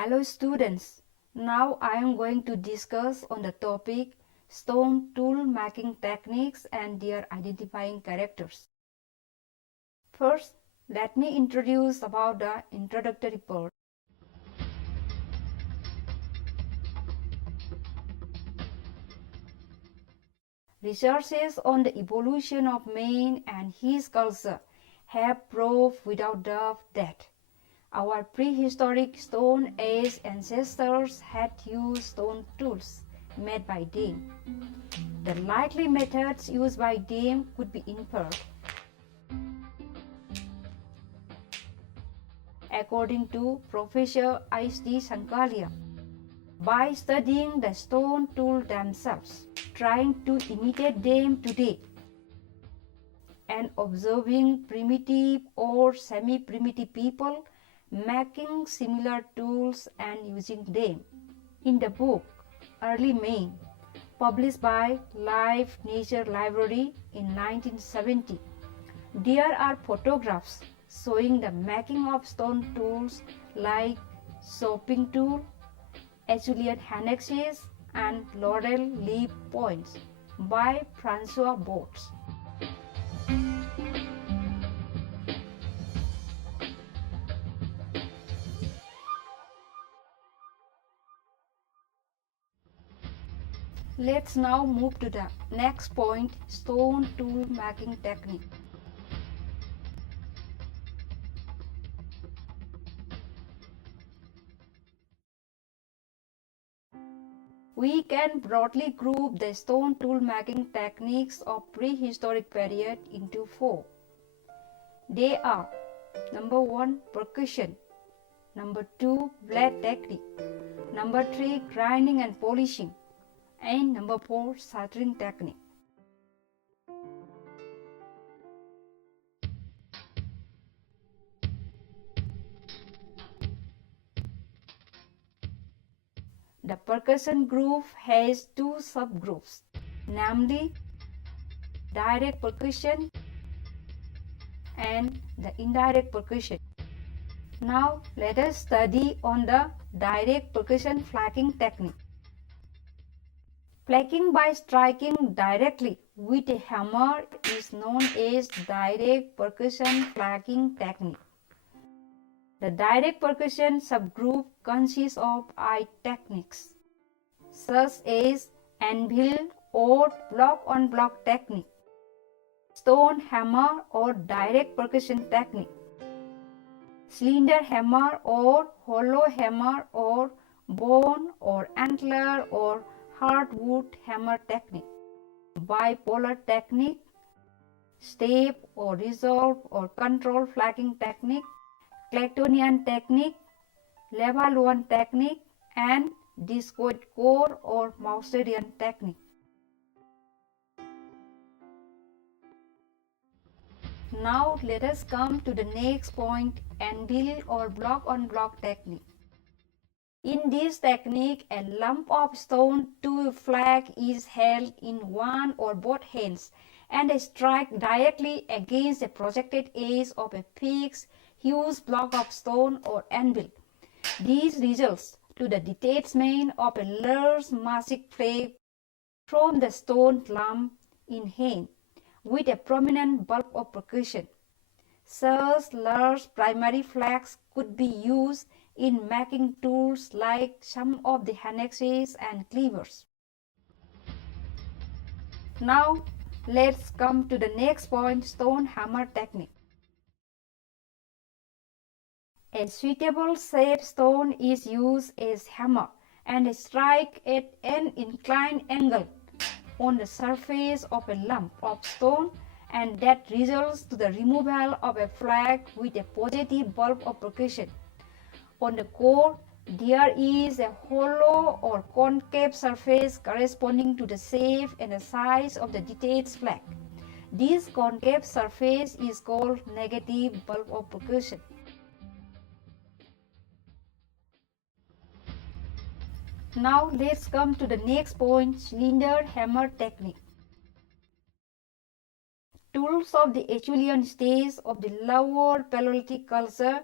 Hello students, now I am going to discuss on the topic stone tool making techniques and their identifying characters. First, let me introduce about the introductory part. Researches on the evolution of man and his culture have proved without doubt that our prehistoric Stone Age ancestors had used stone tools made by them. The likely methods used by them could be inferred. According to Professor H.D. Sankalia, by studying the stone tools themselves, trying to imitate them today, and observing primitive or semi-primitive people making similar tools and using them. In the book Early Man, published by Life Nature Library in 1970, there are photographs showing the making of stone tools like chopping tool, Acheulean handaxes, and laurel leaf points by Francois Bottes. Let's now move to the next point, stone tool making technique. We can broadly group the stone tool making techniques of prehistoric period into four. They are: number 1, percussion; number 2, blade technique; number 3, grinding and polishing; and number 4, shattering technique. The percussion group has two subgroups, namely direct percussion and the indirect percussion. Now let us study on the direct percussion flaking technique. Flaking by striking directly with a hammer is known as direct percussion flaking technique. The direct percussion subgroup consists of 8 techniques, such as anvil or block-on-block technique, stone hammer or direct percussion technique, cylinder hammer or hollow hammer, or bone or antler or hardwood hammer technique, bipolar technique, step or resolve or control flaking technique, Clactonian Technique, Levallois Technique, and Discoid core or Mousteri Technique. Now let us come to the next point, anvil or block-on-block technique. In this technique, a lump of stone to flake is held in one or both hands and struck directly against the projected edge of a fixed huge block of stone or anvil. This results to the detachment of a large massive flake from the stone lump in hand with a prominent bulb of percussion. Such large primary flakes could be used in making tools like some of the handaxes and cleavers. Now let's come to the next point, stone hammer technique. A suitable shaped stone is used as hammer and strike at an inclined angle on the surface of a lump of stone, and that results to the removal of a flake with a positive bulb of percussion. On the core, there is a hollow or concave surface corresponding to the shape and the size of the detached flake. This concave surface is called negative bulb of percussion. Now let's come to the next point, cylinder hammer technique. Tools of the Acheulean stage of the lower Paleolithic culture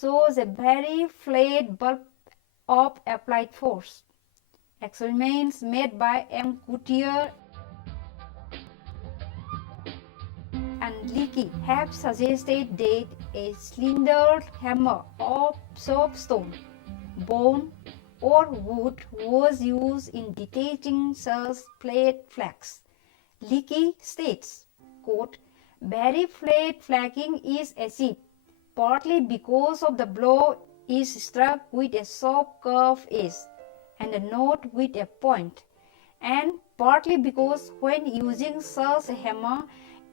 shows a very flat bulb of applied force. Experiments made by M. Coutier and Leakey have suggested that a cylinder hammer of soapstone, bone, or wood was used in detaching such flat flakes. Leakey states, quote, "Very flat flaking is achieved partly because of the blow is struck with a sharp curved edge and not with a point, and partly because when using such a hammer,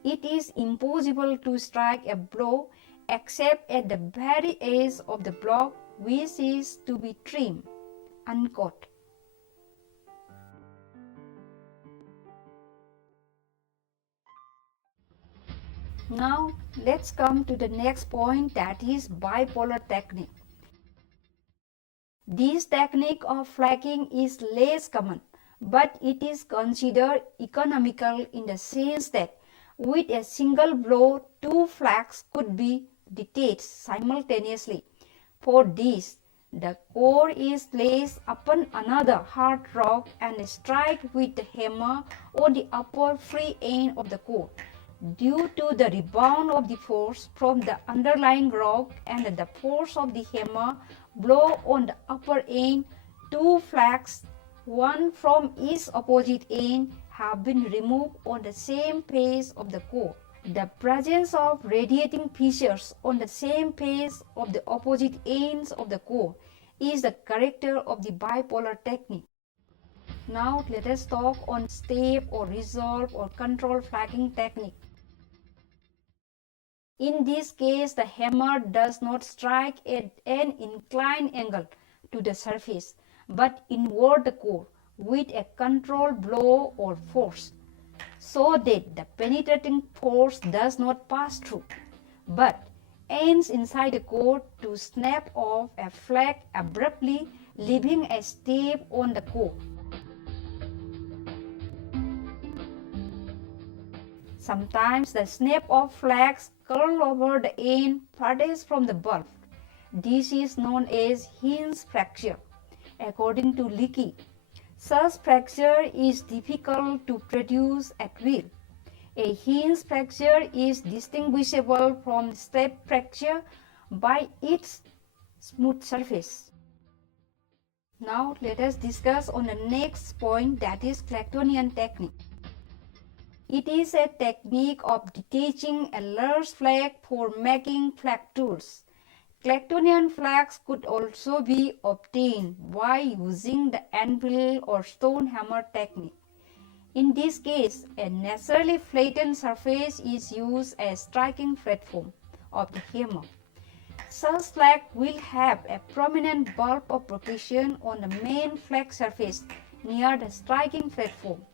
it is impossible to strike a blow except at the very edge of the block which is to be trimmed." Unquote. Now let's come to the next point, that is bipolar technique. This technique of flaking is less common, but it is considered economical in the sense that with a single blow, two flakes could be detached simultaneously. For this, the core is placed upon another hard rock and struck with the hammer on the upper free end of the core. Due to the rebound of the force from the underlying rock and the force of the hammer blow on the upper end, two flakes, one from each opposite end, have been removed on the same face of the core. The presence of radiating fissures on the same face of the opposite ends of the core is the character of the bipolar technique. Now let us talk on step or resolve or control flaking technique. In this case, the hammer does not strike at an inclined angle to the surface, but inward the core with a controlled blow or force, so that the penetrating force does not pass through, but ends inside the core to snap off a flake abruptly, leaving a step on the core. Sometimes the snap of flakes curl over the end farthest from the bulb. This is known as hinge fracture. According to Leakey, such fracture is difficult to produce at will. A hinge fracture is distinguishable from step fracture by its smooth surface. Now let us discuss on the next point, that is Clactonian Technique. It is a technique of detaching a large flake for making flake tools. Clactonian flakes could also be obtained by using the anvil or stone hammer technique. In this case, a naturally flattened surface is used as striking platform of the hammer. Such flake will have a prominent bulb of percussion on the main flake surface near the striking platform,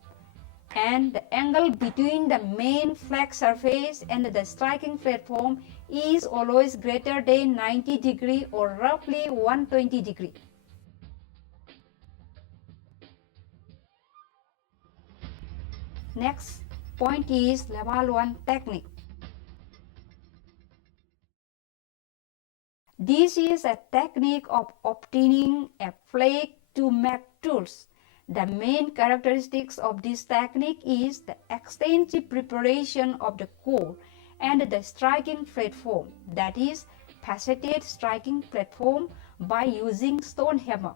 and the angle between the main flake surface and the striking platform is always greater than 90 degrees or roughly 120 degrees. Next point is level 1 technique. This is a technique of obtaining a flake to make tools. The main characteristics of this technique is the extensive preparation of the core and the striking platform, that is, faceted striking platform by using stone hammer.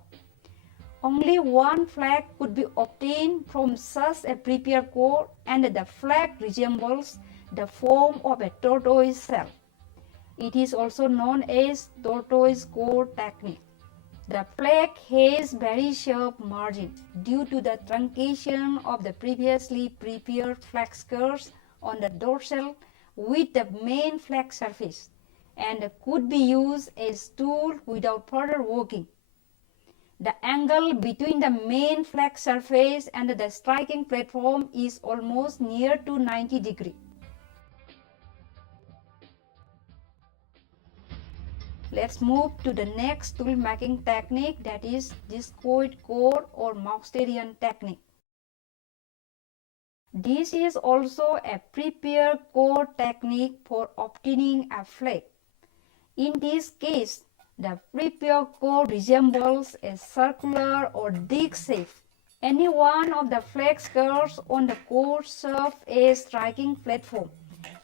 Only one flake could be obtained from such a prepared core, and the flake resembles the form of a tortoise shell. It is also known as tortoise core technique. The flake has very sharp margin due to the truncation of the previously prepared flake skirts on the dorsal with the main flake surface, and could be used as tool without further working. The angle between the main flake surface and the striking platform is almost near to 90 degrees. Let's move to the next tool making technique, that is Discoid core or Mousteri technique. This is also a prepared core technique for obtaining a flake. In this case, The prepare core resembles a circular or disc shape. Any one of the flex curves on the core serve a striking platform,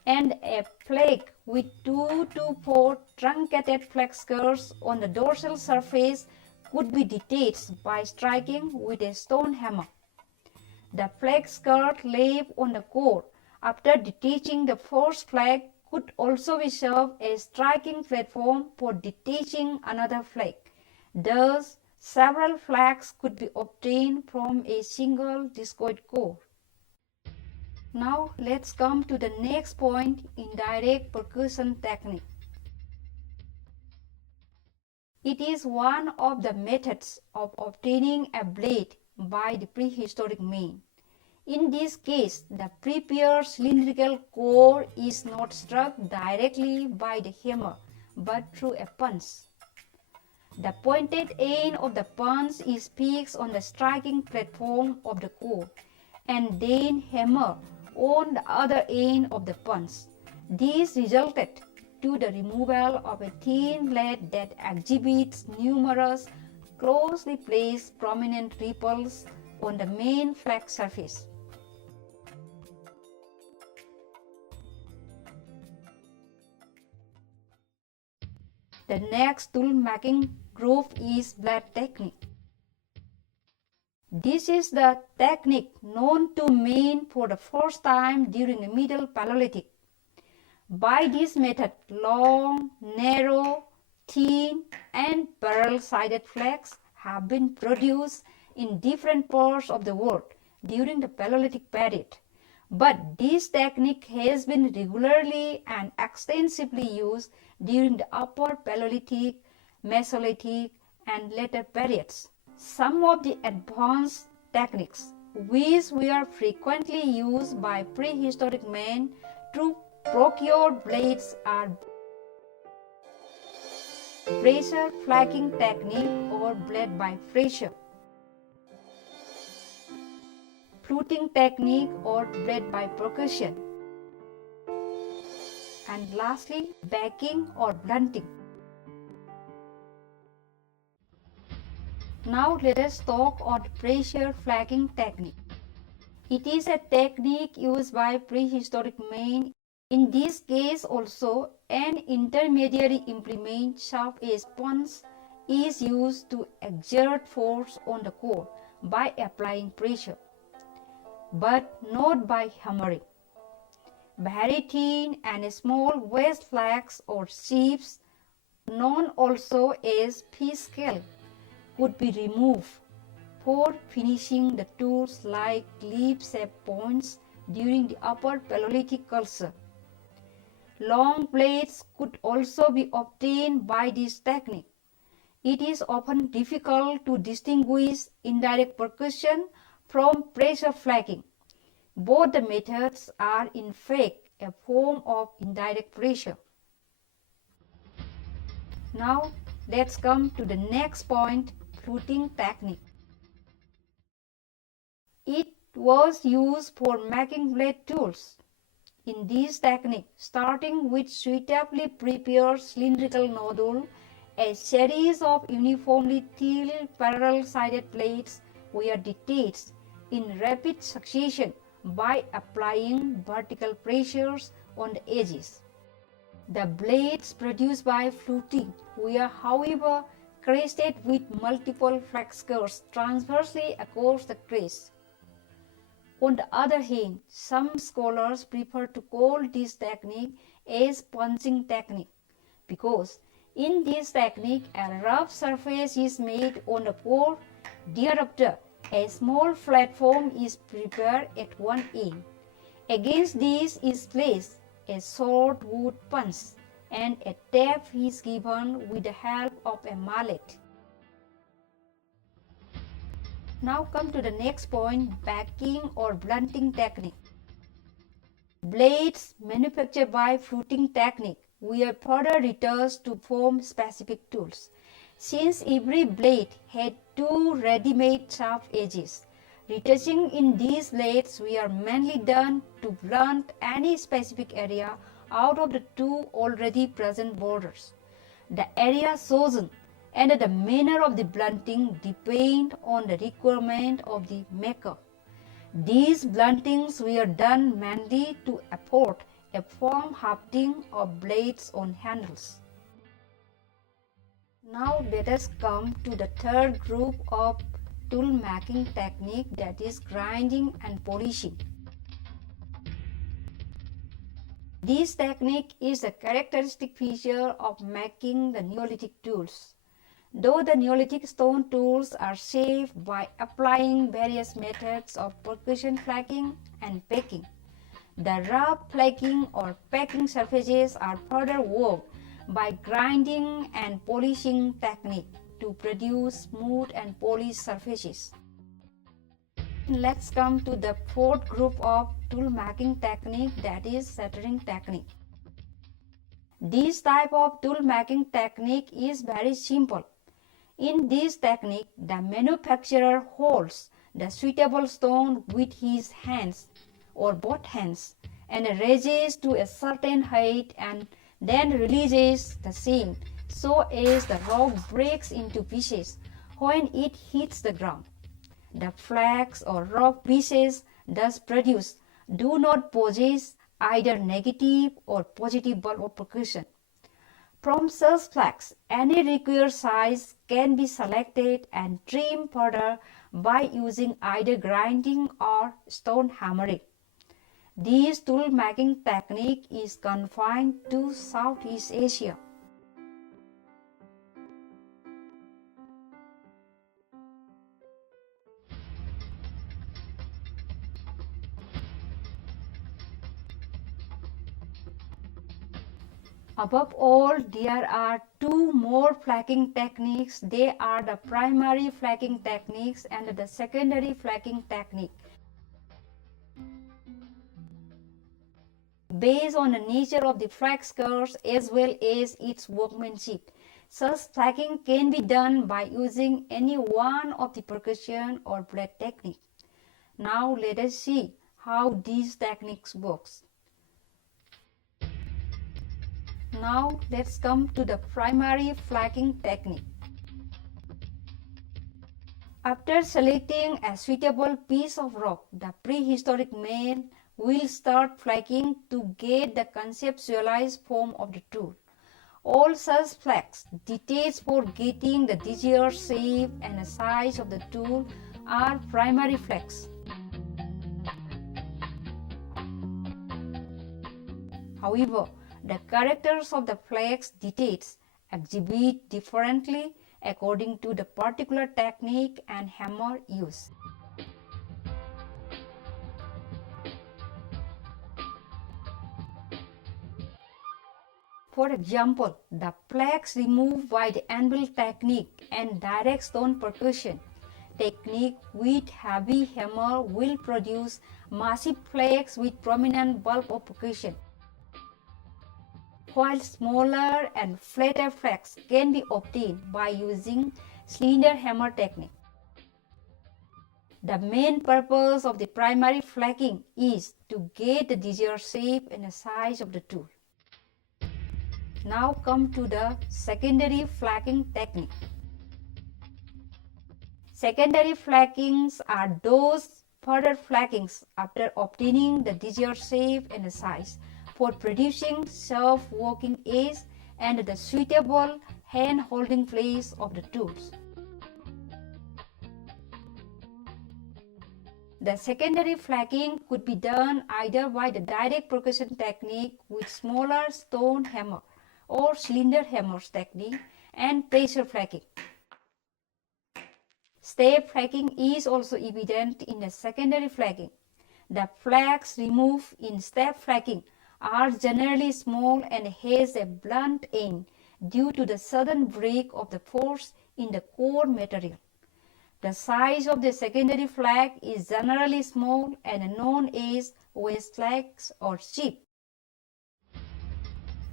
and a flake with 2 to 4 truncated flex curves on the dorsal surface could be detached by striking with a stone hammer. The flex curve left on the core after detaching the first flake could also be served as striking platform for detaching another flake. Thus, several flakes could be obtained from a single discoid core. Now let's come to the next point, indirect percussion technique. It is one of the methods of obtaining a blade by the prehistoric man. In this case, the prepared cylindrical core is not struck directly by the hammer, but through a punch. The pointed end of the punch is fixed on the striking platform of the core, and then hammered on the other end of the punch. This resulted to the removal of a thin blade that exhibits numerous closely placed prominent ripples on the main flake surface. The next tool making group is blade technique. This is the technique known to men for the first time during the Middle Paleolithic. By this method, long, narrow, thin, and barrel-sided flakes have been produced in different parts of the world during the Paleolithic period. But this technique has been regularly and extensively used during the Upper Paleolithic, Mesolithic, and later periods. Some of the advanced techniques which were frequently used by prehistoric men to procure blades are pressure flaking technique or blade by pressure, fluting technique or blade by percussion, and lastly backing or blunting. Now let us talk on pressure flaking technique. It is a technique used by prehistoric men. In this case also, an intermediary implement sharp as punch is used to exert force on the core by applying pressure, but not by hammering. Very thin and small waste flakes or sheaves, known also as fish scale, could be removed for finishing the tools like leaf-shaped points during the Upper Paleolithic culture. Long blades could also be obtained by this technique. It is often difficult to distinguish indirect percussion from pressure flaking. Both the methods are in fact a form of indirect pressure. Now let's come to the next point, fluting technique. It was used for making blade tools. In this technique, starting with suitably prepared cylindrical nodule, a series of uniformly thin parallel-sided blades were detached in rapid succession by applying vertical pressures on the edges. The blades produced by fluting were, however, crested with multiple flex curves transversely across the crest. On the other hand, some scholars prefer to call this technique as punching technique because in this technique a rough surface is made on the core. Thereafter, a small platform is prepared at one end. Against this is placed a short wood punch and a tap is given with the help of a mallet. Now come to the next point, backing or blunting technique. Blades manufactured by fluting technique were further retouched to form specific tools. Since every blade had two ready-made sharp edges, retouching in these blades were mainly done to blunt any specific area out of the two already present borders. The area chosen and the manner of the blunting depend on the requirement of the maker. These bluntings were done mainly to afford a firm hafting of blades on handles. Now let us come to the third group of tool making technique, that is grinding and polishing. This technique is a characteristic feature of making the Neolithic tools. Though the Neolithic stone tools are shaped by applying various methods of percussion flaking and packing, the rough flaking or packing surfaces are further worked by grinding and polishing technique to produce smooth and polished surfaces. Let's come to the fourth group of tool making technique, that is shattering technique. This type of tool making technique is very simple. In this technique, the manufacturer holds the suitable stone with his hands or both hands and raises to a certain height and then releases the same so as the rock breaks into pieces when it hits the ground. The flakes or rock pieces thus produced do not possess either negative or positive bulk of percussion. From such flakes, any required size can be selected and trimmed further by using either grinding or stone hammering. This tool making technique is confined to Southeast Asia. Above all, there are two more flaking techniques. They are the primary flaking techniques and the secondary flaking technique. Based on the nature of the flake scars as well as its workmanship, such flaking can be done by using any one of the percussion or blade technique. Now let us see how these techniques works. Now let's come to the primary flaking technique. After selecting a suitable piece of rock, the prehistoric man will start flaking to get the conceptualized form of the tool. All such flakes, details for getting the desired shape and the size of the tool, are primary flakes. However, the characters of the flakes details exhibit differently according to the particular technique and hammer used. For example, the flakes removed by the anvil technique and direct stone percussion technique with heavy hammer will produce massive flakes with prominent bulk of percussion, while smaller and flatter flakes can be obtained by using slender hammer technique. The main purpose of the primary flaking is to get the desired shape and the size of the tool. Now come to the secondary flaking technique. Secondary flakings are those further flakings after obtaining the desired shape and the size for producing sharp working edge and the suitable hand holding place of the tools. The secondary flaking could be done either by the direct percussion technique with smaller stone hammer or cylinder hammers technique and pressure flaking. Step flaking is also evident in the secondary flaking. The flakes removed in step flaking are generally small and has a blunt end due to the sudden break of the force in the core material. The size of the secondary flake is generally small and known as waste flakes or chip.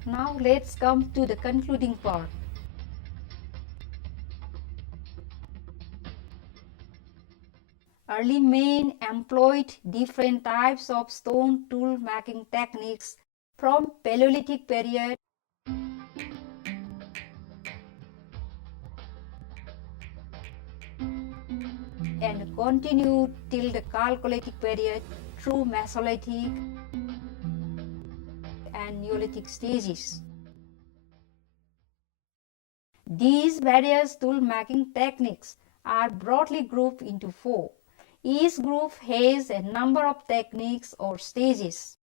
Now let's come to the concluding part. Early men employed different types of stone tool making techniques from Paleolithic period and continued till the Chalcolithic period through Mesolithic and Neolithic stages. These various tool-making techniques are broadly grouped into four. Each group has a number of techniques or stages.